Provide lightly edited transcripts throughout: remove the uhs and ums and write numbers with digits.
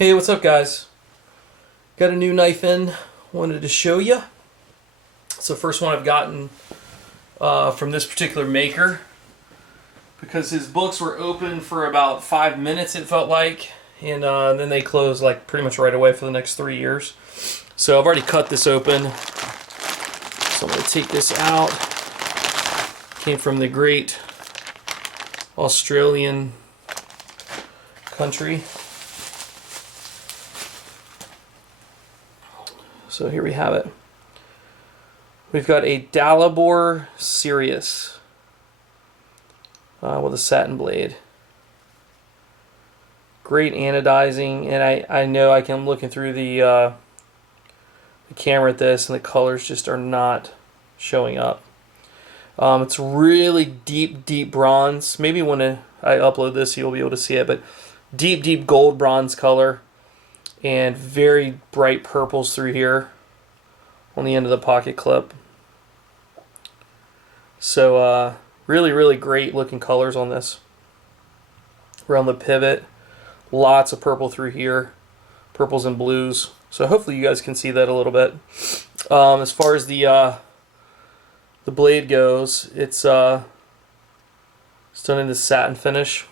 Hey, what's up guys? Got a new knife in, wanted to show you. It's the first one I've gotten from this particular maker because his books were open for about 5 minutes it felt like, and then they closed like pretty much right away for the next 3 years. So I've already cut this open, so I'm going to take this out. Came from the great Australian country. So here we have it. We've got a Dalibor Sirius with a satin blade. Great anodizing, and I know I'm looking through the camera at this, and the colors just are not showing up. It's really deep bronze. Maybe when I upload this, you'll be able to see it, but deep gold bronze color. And very bright purples through here on the end of the pocket clip. So really great looking colors on this. Around the pivot, lots of purple through here, purples and blues. So hopefully you guys can see that a little bit. As far as the blade goes, it's done in this satin finish,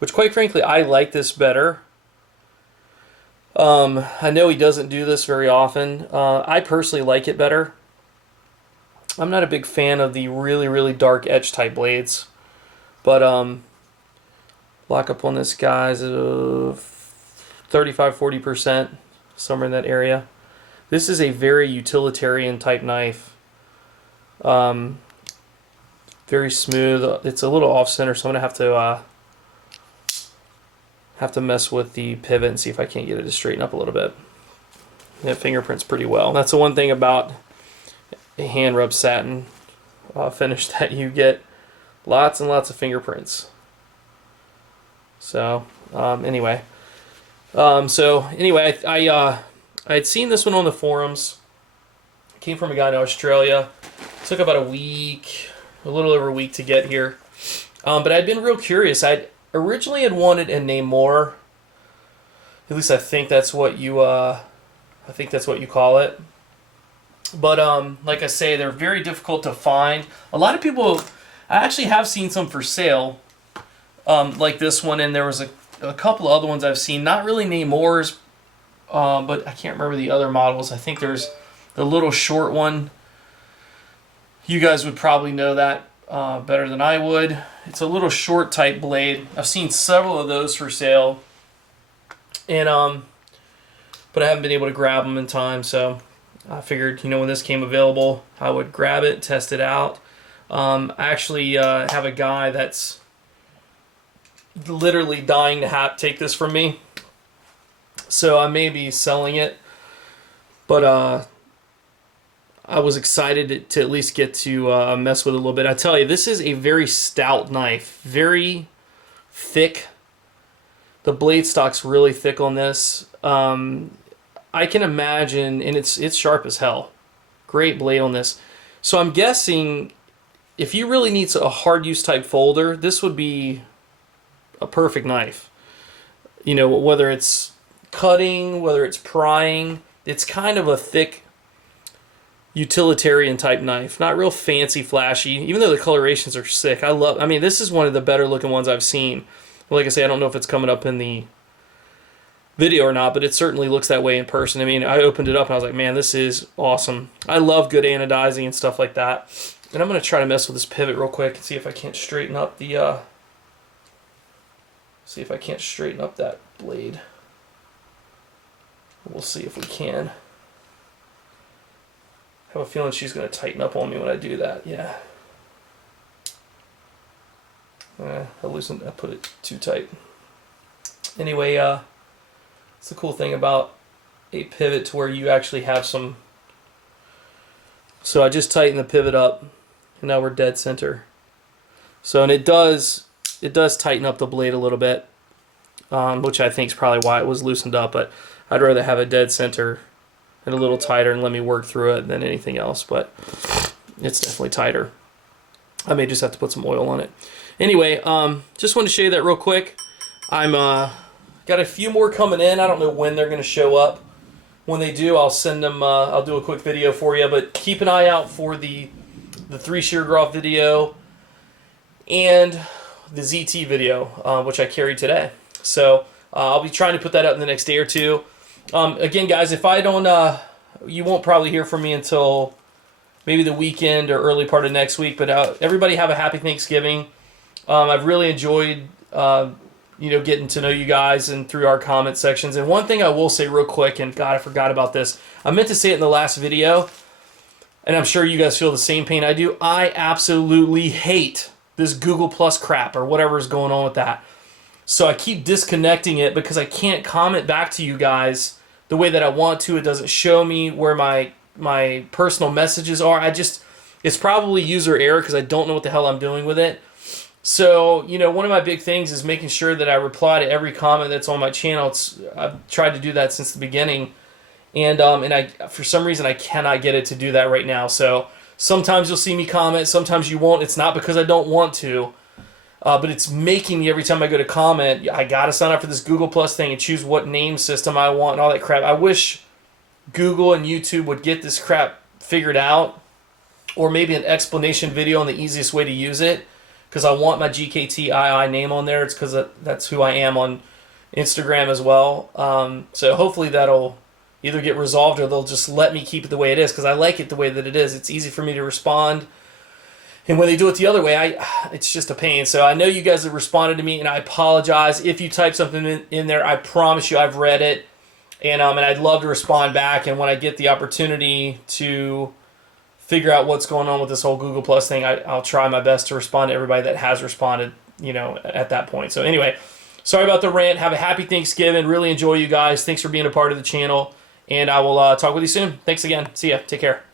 which quite frankly I like this better. I know he doesn't do this very often. I personally like it better. I'm not a big fan of the really dark edge type blades, but lock up on this guy's 35-40%, somewhere in that area. This is a very utilitarian type knife. Very smooth. It's a little off center, so I'm gonna have to mess with the pivot and see if I can't get it to straighten up a little bit. It fingerprints pretty well. That's the one thing about a hand rub satin finish, that you get lots and lots of fingerprints. So anyway, I had seen this one on the forums. It came from a guy in Australia. It took about a little over a week to get here. But I'd been real curious. I originally had wanted a Namor. At least I think that's what you call it. But like I say, they're very difficult to find. A lot of people, I actually have seen some for sale, like this one, and there was a couple of other ones I've seen. Not really Namors, but I can't remember the other models. I think there's the little short one. You guys would probably know that better than I would. It's a little short type blade. I've seen several of those for sale, and but I haven't been able to grab them in time. So I figured, when this came available, I would grab it, test it out. I actually have a guy that's literally dying to take this from me, so I may be selling it, but I was excited to at least get to mess with it a little bit. I tell you, this is a very stout knife, very thick. The blade stock's really thick on this. I can imagine, and it's sharp as hell. Great blade on this. So I'm guessing if you really need a hard use type folder, this would be a perfect knife. Whether it's cutting, whether it's prying, it's kind of a thick utilitarian type knife. Not real fancy, flashy, even though the colorations are sick. This is one of the better looking ones I've seen. Like I say, I don't know if it's coming up in the video or not, but it certainly looks that way in person. I opened it up and I was like, man, this is awesome. I love good anodizing and stuff like that. And I'm going to try to mess with this pivot real quick and see if I can't straighten up the that blade. We'll see if we can. I have a feeling she's going to tighten up on me when I do that. Yeah. I put it too tight. Anyway, it's the cool thing about a pivot to where you actually have some. So I just tightened the pivot up, and now we're dead center. So, and it does tighten up the blade a little bit, which I think is probably why it was loosened up. But I'd rather have a dead center and a little tighter and let me work through it than anything else. But it's definitely tighter. I may just have to put some oil on it. Anyway, just wanted to show you that real quick. I'm Got a few more coming in. I don't know when they're going to show up. When they do, I'll send them. I'll do a quick video for you. But keep an eye out for the 3 Sheargroth video and the ZT video, which I carried today. So I'll be trying to put that up in the next day or two. Again, guys, if I don't, you won't probably hear from me until maybe the weekend or early part of next week. But everybody have a happy Thanksgiving. I've really enjoyed, getting to know you guys and through our comment sections. And one thing I will say real quick, and God, I forgot about this. I meant to say it in the last video, and I'm sure you guys feel the same pain I do. I absolutely hate this Google Plus crap or whatever is going on with that. So I keep disconnecting it because I can't comment back to you guys the way that I want to. It doesn't show me where my personal messages are. It's probably user error because I don't know what the hell I'm doing with it. So, one of my big things is making sure that I reply to every comment that's on my channel. I've tried to do that since the beginning, and for some reason I cannot get it to do that right now. So sometimes you'll see me comment, sometimes you won't. It's not because I don't want to, but it's making me every time I go to comment, I gotta sign up for this Google Plus thing and choose what name system I want and all that crap. I wish Google and YouTube would get this crap figured out, or maybe an explanation video on the easiest way to use it. Because I want my GKTII name on there. It's because that's who I am on Instagram as well. So hopefully that'll either get resolved or they'll just let me keep it the way it is, because I like it the way that it is. It's easy for me to respond. And when they do it the other way, it's just a pain. So I know you guys have responded to me, and I apologize. If you type something in there, I promise you I've read it. And I'd love to respond back. And when I get the opportunity to figure out what's going on with this whole Google Plus thing, I'll try my best to respond to everybody that has responded, at that point. So anyway, sorry about the rant. Have a happy Thanksgiving. Really enjoy you guys. Thanks for being a part of the channel. And I will talk with you soon. Thanks again. See ya. Take care.